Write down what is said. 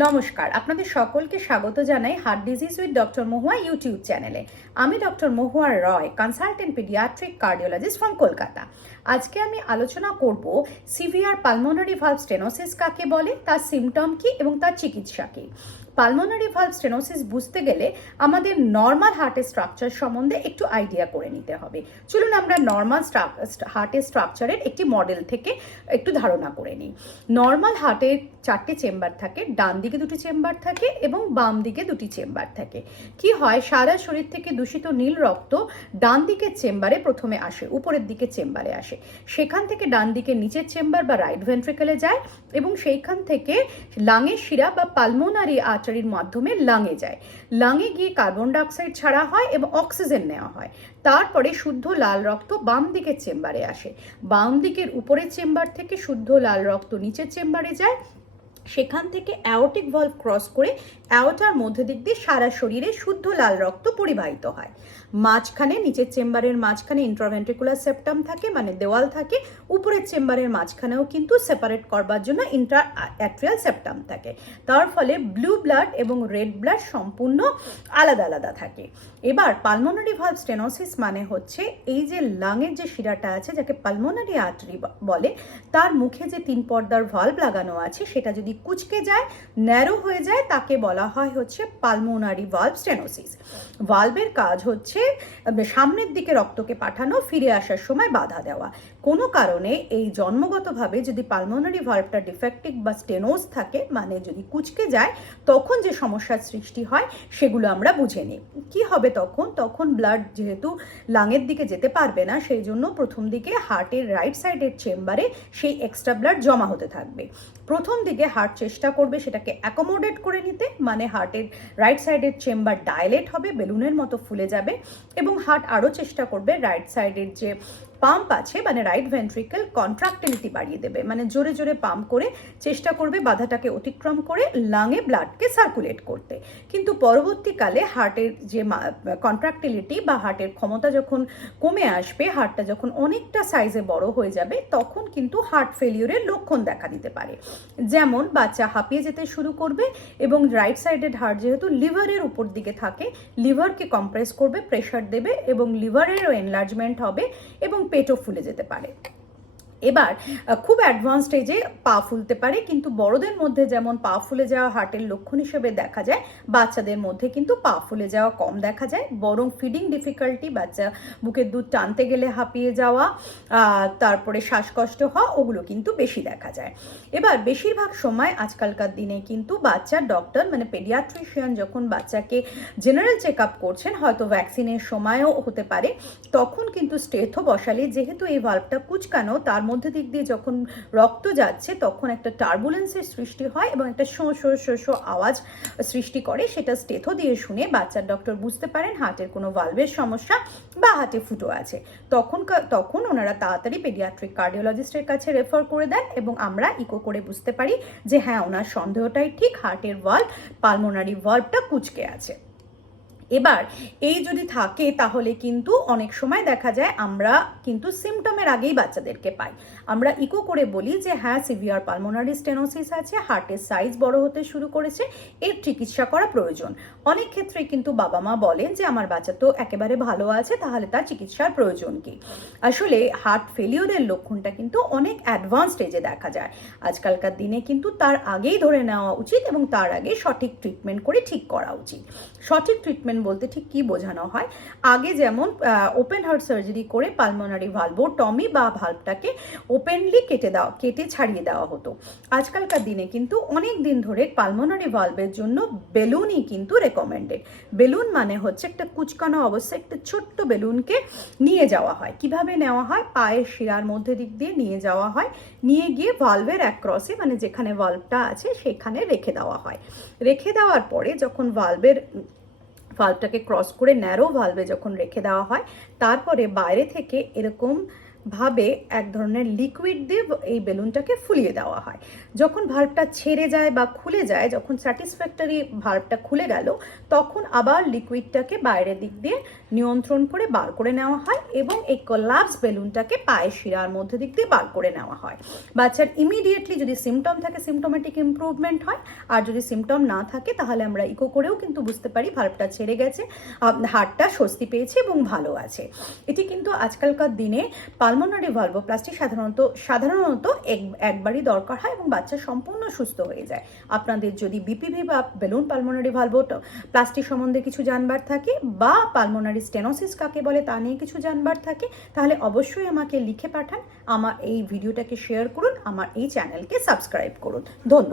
নমস্কার, আপনাদের সকলকে স্বাগত জানাই heart disease with doctor Mahua YouTube চ্যানেলে আমি doctor Mahua Roy consultant paediatric cardiologist from Kolkata আজকে আমি আলোচনা করব সিভিয়ার পালমোনারি ভালভ স্টেনোসিস কাকে বলে, তার সিমটম কী এবং তার চিকিৎসা কি। পালমোনারি ভালভ স্টেনোসিস বুঝতে গেলে আমাদের নর্মাল হার্টের স্ট্রাকচার সম্বন্ধে একটু আইডিয়া করে নিতে হবে। চলুন আমরা নর্মাল হার্টের স্ট্রাকচারের একটি মডেল থেকে একটু ধারণা করে নিই। নর্মাল হার্টের চারটে চেম্বার থাকে, ডান দিকে দুটি চেম্বার থাকে এবং বাম দিকে দুটি চেম্বার থাকে। কি হয়? সারা শরীর থেকে দূষিত নীল রক্ত ডান দিকের চেম্বারে প্রথমে আসে, উপরের দিকে চেম্বারে আসে। সেখান থেকে ডান দিকে নিচের চেম্বার বা রাইট ভেন্ট্রিকেলে যায় এবং সেইখান থেকে লাঙের শিরা বা পালমোনারি আর্টারির মাধ্যমে লাঙে যায়। লাঙে গিয়ে কার্বন ডাইঅক্সাইড ছাড়া হয় এবং অক্সিজেন নেওয়া হয়। তারপরে শুদ্ধ লাল রক্ত বাম দিকের চেম্বারে আসে। বাম দিকের উপরের চেম্বার থেকে শুদ্ধ লাল রক্ত নিচের চেম্বারে যায় সেখান থেকে অ্যাওটিক ভলভ ক্রস করে অ্যাওটার মধ্য দিক দিয়ে সারা শরীরে শুদ্ধ লাল রক্ত পরিবাহিত হয়। মাঝখানে, নিচের চেম্বারের মাঝখানে ইন্ট্রাভেন্ট্রিকুলার সেপ্টাম থাকে মানে দেওয়াল থাকে, উপরের চেম্বারের মাঝখানেও কিন্তু সেপারেট করবার জন্য ইন্ট্রা অ্যাট্রিয়াল সেপ্টাম থাকে। তার ফলে ব্লু ব্লাড এবং রেড ব্লাড সম্পূর্ণ আলাদা আলাদা থাকে। এবার পালমোনারি ভালভ স্টেনোসিস মানে হচ্ছে এই যে লাঙের যে শিরাটা আছে, যাকে পালমোনারি আর্টারি বলে, তার মুখে যে তিন পর্দার ভাল্ব লাগানো আছে, সেটা যদি কুচকে যায়, ন্যারো হয়ে যায়, তাকে বলা হয় হচ্ছে পালমোনারি ভাল্ভ স্টেনোসিস ভাল্বের কাজ হচ্ছে সামনের দিকে রক্তকে পাঠানো, ফিরে আসার সময় বাধা দেওয়া। কোনো কারণে এই জন্মগতভাবে যদি পালমোনারি ভাল্বটা ডিফেক্টিভ বা স্টেনোস থাকে মানে যদি কুচকে যায়, তখন যে সমস্যার সৃষ্টি হয়, সেগুলো আমরা বুঝে নিই। কি হবে তখন? তখন ব্লাড যেহেতু লাঙের দিকে যেতে পারবে না, সেই জন্য প্রথম দিকে হার্টের রাইট সাইডের চেম্বারে সেই এক্সট্রা ব্লাড জমা হতে থাকবে। প্রথম দিকে হার্ট চেষ্টা করবে সেটাকে অ্যাকোমোডেট করে নিতে মানে হার্টের রাইট সাইডের চেম্বার ডায়লেট হবে, বেলুনের মতো ফুলে যাবে এবং হার্ট আরও চেষ্টা করবে রাইট সাইডের যে পাম্প আছে মানে রাইট ভেন্ট্রিকেল কন্ট্রাক্টিলিটি বাড়িয়ে দেবে। মানে জোরে জোরে পাম্প করে চেষ্টা করবে বাধাটাকে অতিক্রম করে লাঙে ব্লাডকে সার্কুলেট করতে। কিন্তু পরবর্তীকালে হার্টের যে কন্ট্রাক্টিলিটি বা হার্টের ক্ষমতা যখন কমে আসবে হার্টটা যখন অনেকটা সাইজে বড় হয়ে যাবে, তখন কিন্তু হার্ট ফেলিওরের লক্ষণ দেখা দিতে পারে। যেমন বাচ্চা হাঁপিয়ে যেতে শুরু করবে এবং রাইট সাইডের হার্ট যেহেতু লিভারের উপর দিকে থাকে লিভারকে কম্প্রেস করবে প্রেশার দেবে এবং লিভারেরও এনলার্জমেন্ট হবে এবং পেটও ফুলে যেতে পারে। এবার খুব অ্যাডভান্স স্টেজে পা ফুলতে পারে, কিন্তু বড়দের মধ্যে যেমন পা ফুলে যাওয়া হার্টের লক্ষণ হিসেবে দেখা যায়, বাচ্চাদের মধ্যে কিন্তু পা ফুলে যাওয়া কম দেখা যায়। বরং ফিডিং ডিফিকাল্টি বাচ্চা বুকের দুধ টানতে গেলে হাঁপিয়ে যাওয়া তারপরে শ্বাসকষ্ট হওয়া, ওগুলো কিন্তু বেশি দেখা যায়। এবার, বেশিরভাগ সময় আজকালকার দিনে কিন্তু বাচ্চার ডক্টর মানে পেডিয়াট্রিশিয়ান যখন বাচ্চাকে জেনারেল চেক আপ করছেন, হয়তো ভ্যাকসিনের সময়ও হতে পারে, তখন কিন্তু স্টেথও বসালে যেহেতু এই ভাল্বটা কুচকানো, তার মধ্যে দিক দিয়ে যখন রক্ত যাচ্ছে, তখন একটা টার্বুলেন্সের সৃষ্টি হয় এবং একটা শো শো শো শো আওয়াজ সৃষ্টি করে। সেটা স্টেথো দিয়ে শুনে বাচ্চার ডক্টর বুঝতে পারেন হার্টের কোনো ভালভের সমস্যা বা হার্টে ফুটো আছে। তখন তখন ওনারা তাড়াতাড়ি পেডিয়াট্রিক কার্ডিওলজিস্টের কাছে রেফার করে দেন এবং আমরা ইকো করে বুঝতে পারি যে হ্যাঁ ওনার সন্দেহটাই ঠিক, হার্টের ভাল্ভ পালমোনারি ভাল্ভটা কুচকে আছে। এবার, এই যদি থাকে, তাহলে কিন্তু অনেক সময় দেখা যায় আমরা কিন্তু সিমটমের আগেই বাচ্চাদেরকে পাই। আমরা ইকো করে বলি যে হ্যাঁ সিভিয়ার পালমোনারি স্টেনোসিস আছে হার্টের সাইজ বড় হতে শুরু করেছে, এর চিকিৎসা করা প্রয়োজন। অনেক ক্ষেত্রে কিন্তু বাবা মা বলেন যে, আমার বাচ্চা তো একেবারে ভালো আছে, তাহলে তার চিকিৎসার প্রয়োজন কি? আসলে হার্ট ফেলিওরের লক্ষণটা কিন্তু অনেক অ্যাডভান্স স্টেজে দেখা যায়। আজকালকার দিনে কিন্তু তার আগেই ধরে নেওয়া উচিত এবং তার আগে সঠিক ট্রিটমেন্ট করে ঠিক করা উচিত। সঠিক ট্রিটমেন্ট বলতে ঠিক কি বোঝানো হয়? আগে যেমন ওপেন হার্ট সার্জারি করে পালমোনারি ভালভোটমি বা ভাল্বটাকে ওপেনলি কেটে দেওয়া, কেটে ছাড়িয়ে দেওয়া হতো। আজকালকার দিনে কিন্তু অনেক দিন ধরে পালমোনারি ভালভের জন্য বেলুনই কিন্তু রেকমেন্ডেড বেলুন মানে হচ্ছে একটা কুচকানো অবস্থায় একটা ছোট্ট বেলুনকে নিয়ে যাওয়া হয়। কীভাবে নেওয়া হয়? পায়ের শিরার মধ্যে দিক দিয়ে নিয়ে যাওয়া হয়। নিয়ে গিয়ে ভালভের এক ক্রসে মানে যেখানে ভালভটা আছে, সেখানে রেখে দেওয়া হয়। রেখে দেওয়ার পরে যখন ভালভের ভালভটাকে ক্রস করে ন্যারো ভালভে যখন রেখে দেওয়া হয় তারপরে বাইরে থেকে এরকম ভাবে এক ধরনের লিকুইড দিয়ে এই বেলুনটাকে ফুলিয়ে দেওয়া হয়। যখন ভাল্বটা ছেড়ে যায় বা খুলে যায়, যখন স্যাটিসফ্যাক্টরি ভাল্বটা খুলে গেল, তখন আবার লিকুইডটাকে বাইরের দিক দিয়ে নিয়ন্ত্রণ করে বার করে নেওয়া হয় এবং এই কোলাপস বেলুনটাকে পায়ের শিরার মধ্যে দিক দিয়ে বার করে নেওয়া হয়। বাচ্চার ইমিডিয়েটলি যদি সিমটম থাকে সিমটোমেটিক ইমপ্রুভমেন্ট হয়, আর যদি সিমটম না থাকে, তাহলে আমরা ইকো করেও কিন্তু বুঝতে পারি ভাল্বটা ছেড়ে গেছে হাড়টা স্বস্তি পেয়েছে এবং ভালো আছে। এটি কিন্তু আজকালকার দিনে পালমোনারি ভালভোপ্লাস্টি সাধারণত সাধারণত এক- একবারই দরকার হয় এবং বাচ্চা সম্পূর্ণ সুস্থ হয়ে যায়। আপনাদের যদি বিপিভি বা বেলুন, পালমোনারি ভালভো প্লাস্টিক সম্বন্ধে কিছু জানবার থাকে বা পালমোনারি স্টেনোসিস কাকে বলে তা নিয়ে কিছু জানবার থাকে, তাহলে অবশ্যই আমাকে লিখে পাঠান। আমার এই ভিডিওটাকে শেয়ার করুন, আমার এই চ্যানেলকে সাবস্ক্রাইব করুন। ধন্যবাদ।